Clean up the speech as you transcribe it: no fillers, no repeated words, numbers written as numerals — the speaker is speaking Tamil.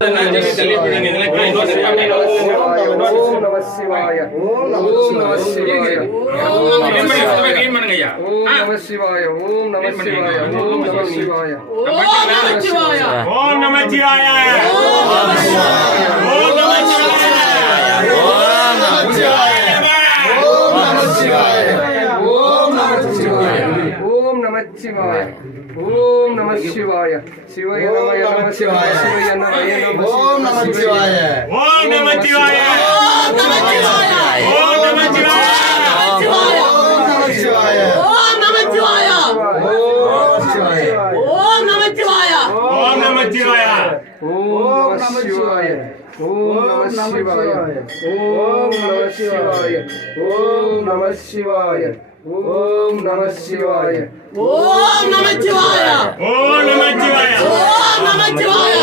ஓம் நம சிவாய ஓம் நம சிவாய ஓம் நம சிவாய ஓம் நம சிவாய ஓம் நம சிவாய ஓம் நம சிவாய ஓம் நம ஓம் நம சிவாய ஓம் நம சிவாய சிவய நமய நம சிவாய சிவய நமய நம ஓம் நம சிவாய ஓம் நம சிவாய ஓம் நம சிவாய ஓம் நம சிவாய ஓம் நம சிவாய ஓம் நம சிவாய ஓம் நம சிவாய ஓம் நம சிவாய ஓம் நம சிவாய ஓம் நம சிவாய ஓம் நம சிவாய ஓம் நம சிவாய ஓம் நம சிவாய ஓம் நம சிவாய ஓம் நம சிவாய ஓம் நம சிவாய